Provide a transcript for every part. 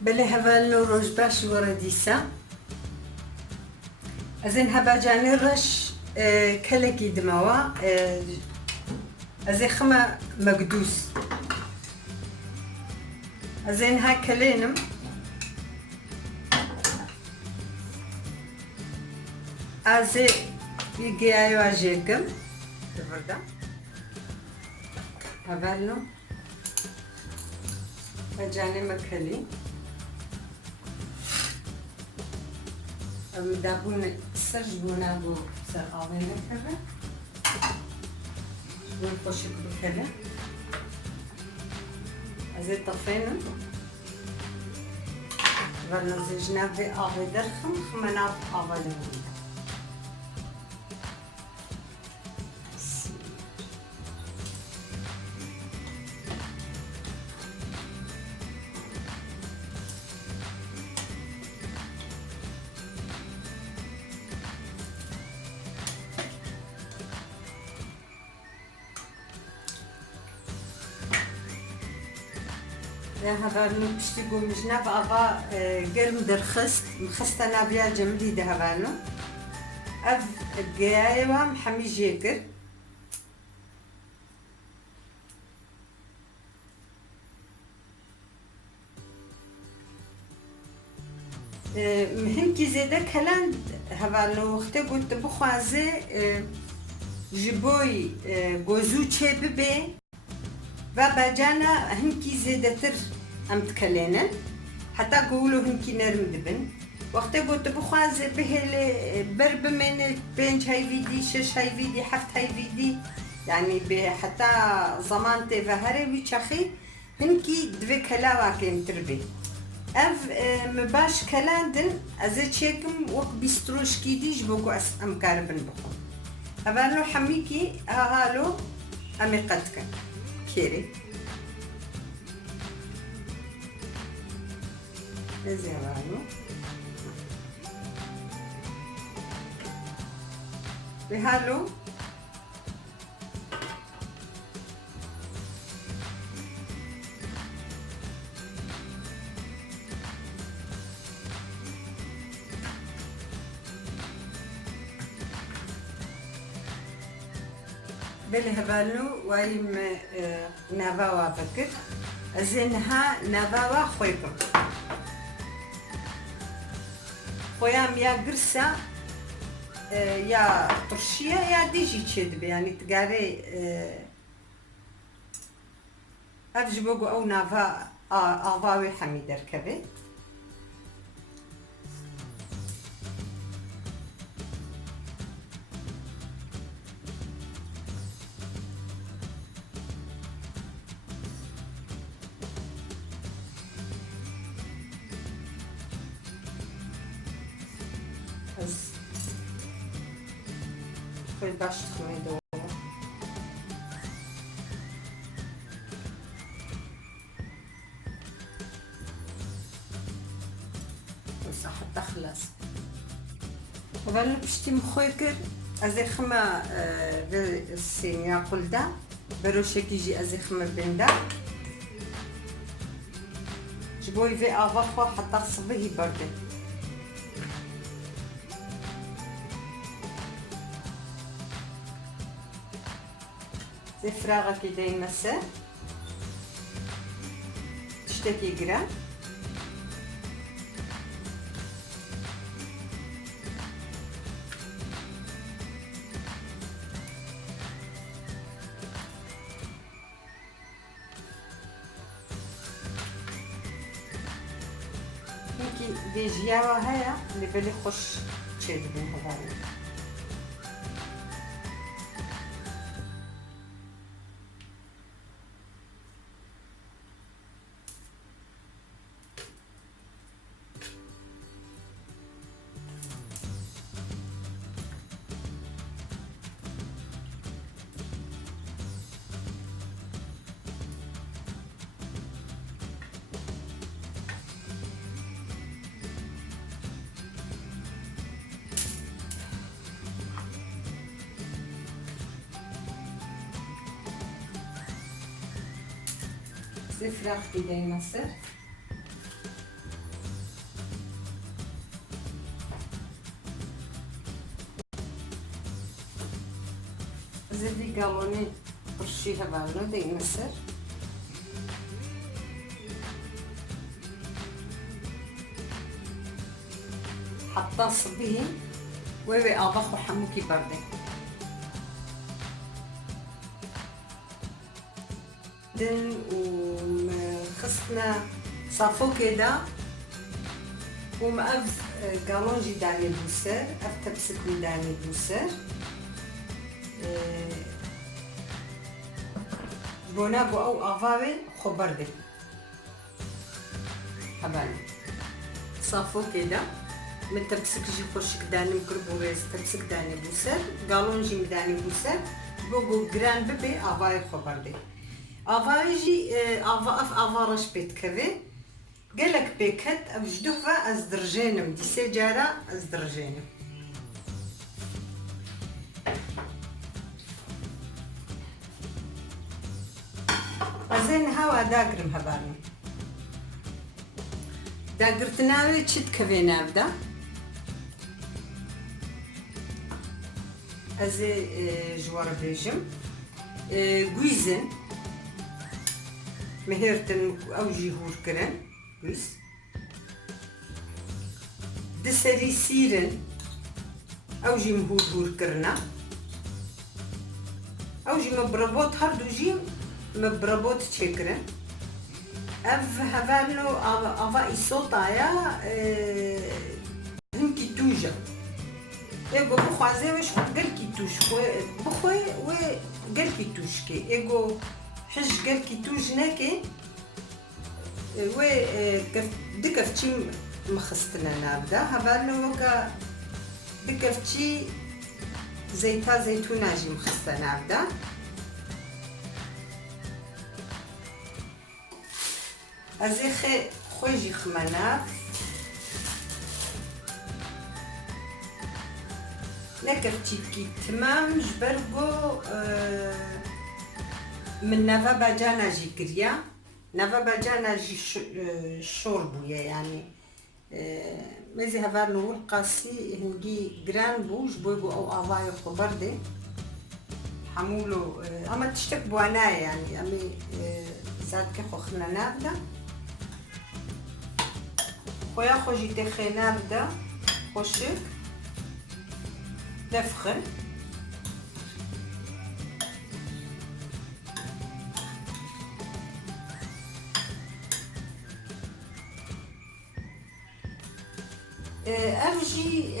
بله هولو روش باش وردیسا از این هبا جانی رش کلکی دموا از این خما مقدوس از این ها کلینم از این گیایو آجیگم بردم هولو بجانی مکلی دابون سرج بونا بو سر آوه نکره بون خوشک بکره از این طفینم ورنو زیجناب آوه درخم خمناب آوه لمونده هذا بشتي قوم جناب أبا قرم درخست مخستا نابيا جمدي ده هذانو أف جايوا محمي جيكر مهم كي زيدا كلام هذانو وقت قلت بخوازي جبوي جوزو تشببي و بجانا هنكي زيادتر ام تكلينن حتى قولوا هنكي نرم دبن وقت قلت بخواز بهل برب من بينج هاي فيدي شش هاي فيدي حفت هاي فيدي يعني حتى زمان تفهري ويشخي هنكي دوي كلاوا كيم تربي اف مباش كلاندن ازي تشيكم وق بيستروش كيديش بوكو ام كاربن بخو هبالو حميكي هالو امي قدكن كيري نزيرانو بهالو بله هبالو وايم نافاوا فكر زينها نافاوا خويكم خويام يا قرصة يا طرشية يا ديجي تشدب يعني تقاري أفجبوغو أو نافا أضاوي حميد ركبي خوي باش تخميدو بس حتى خلاص وغالب بشتي مخويكر ازي خما بالسينيا قلدا بروشك يجي ازي خما بندا جبوي في افاخو حتى صبيه برده زي فراغة كي داين مسا تشتكي جرام هيكي دي جياوة هيا اللي بالي خوش تشيد بين هذا زي فراخ كي دايما سر زدي قالوني برشيها بالنو دي مصر حتى صبيه وي أضخ وحموكي بردي دن وخصنا صافو كده ومأف قالونجي داني بوسر أفتبسك من داني بوسر بونابو أو أفاوي خبردي حبانا صافو كده من تبسك جي خوشك داني مكربوريز تبسك داني بوسر قالونجي مداني بوسر بوغو جران ببي أفاوي خبردي أفاوي جي أفارش بيت كذي قالك بيكت أبجدوها أزدرجينم دي سجارة أزدرجينم زين هوا داقرم هبارنم داقرتناوي تشد كفينا أبدا أزي جوار بيجم قويزن مهيرتن أو جيهور كرن قويز دسري سيرن أو جي مهور كرنا أو جي مبربوط هردو جي مبربوط تشكرن أف هفالو أفا إصوتايا هم كي توجا إيغو بخوازي وش قل كي توش بخوي و قل كي توش كي إيغو حج قل كي توج ناكي و دكفتشي مخستنا نابدا هفالو وكا دكفتشي زيتا زيتونا جي مخستنا نابدا أزيخي خويجي خمانا نكرتي كي تمام جبرقو من نافا باجانا جي كريا نافا باجانا جي شوربويا يعني مزي هفارنو القاسي هنجي جران بوش بويقو أو أضايو خبردي حمولو أما تشتك بوانا يعني أمي زاد كي خوخنا نابدا خويا خوجي تخي نابدا خوشك نفخن أفجي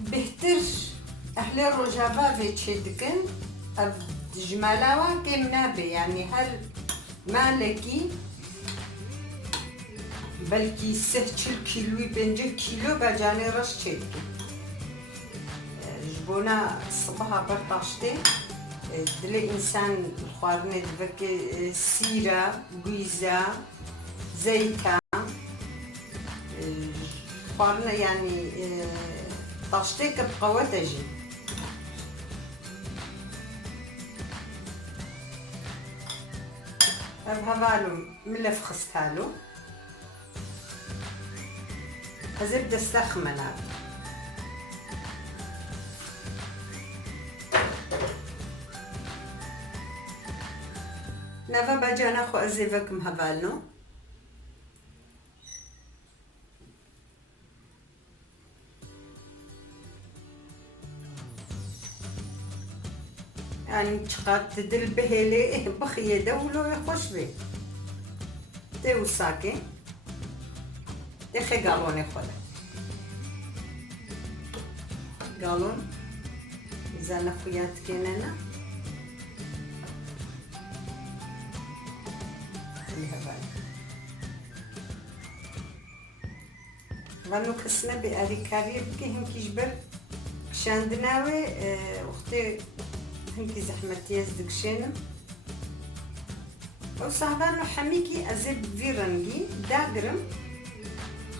بهتر أهل الرجابة في تشدكن أف جمالاوا كم نابي يعني هل مالكي بلكي 6 كيلو 5 كيلو باجاني رش تشدكن جبونا الصباح برطاشتي دلي إنسان الخوارني دبكي سيرة قويزة زيتا خوارنا يعني طاشتي كبقوة تجي هبالو ملف خستالو هزبدا استخمنات نافا باجانا خو ازيفكم هبالنو يعني تشقات تدل بهلي بخيه دولو يخش بي تيو ساكي تخي قالون خدا قالون زانا خويات كيننا اللي هبال غنو كسنا بأريكاري بكي هم كيجبر شاندناوي وقتي هنكي زحمتي يزدك شينم أو صاحبانو حميكي أزيب فيرنجي داقرم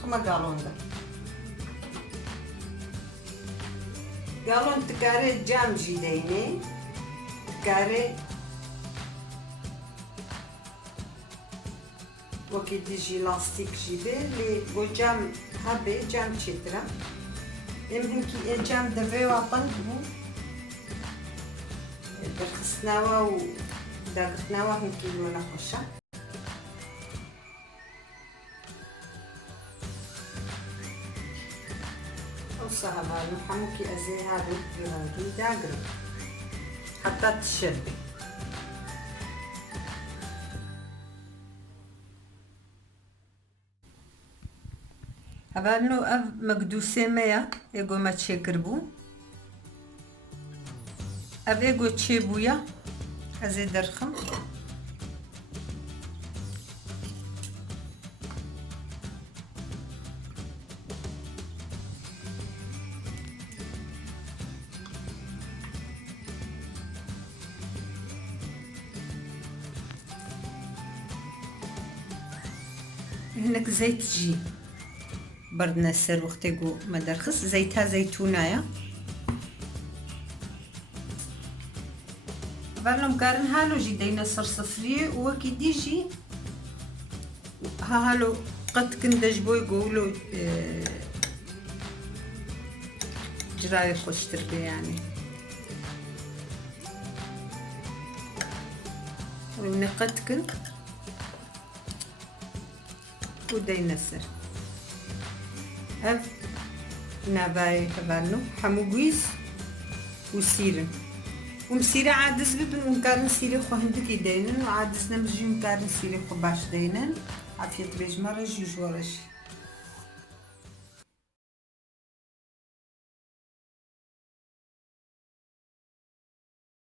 خما قالون دا قالون تكاري جام جيديني تكاري وكي ديجي لاستيك جيبي لي بو جام هابي جام تشترا ام هنكي جام دفي وطن بو خسناوا و داقتناوا هنكيلو نخشة وصها بالو حموكي أزي هادو يراندي داقر حتى تشربي هبالنو أف مقدوسي ميا يقو ما تشيقربو أف يقو تشيبويا أزي درخم هناك زيت جي بردنا السر وختيقو مدرخص زيتها زيتونايا برنم كارن هالو جي دينا صرصفري وكي ديجي هالو قد كندج بو يقولوا جراي خوش تربي يعني ونقد كن ودينا السر هف ناباي هبالنو حموغيز وسيرن ومسيرة عادس ببن مكارن سيري خو هندكي دينن وعادس نمجي مكارن سيري خو باش دينن عافية بيج مرة جوج ورش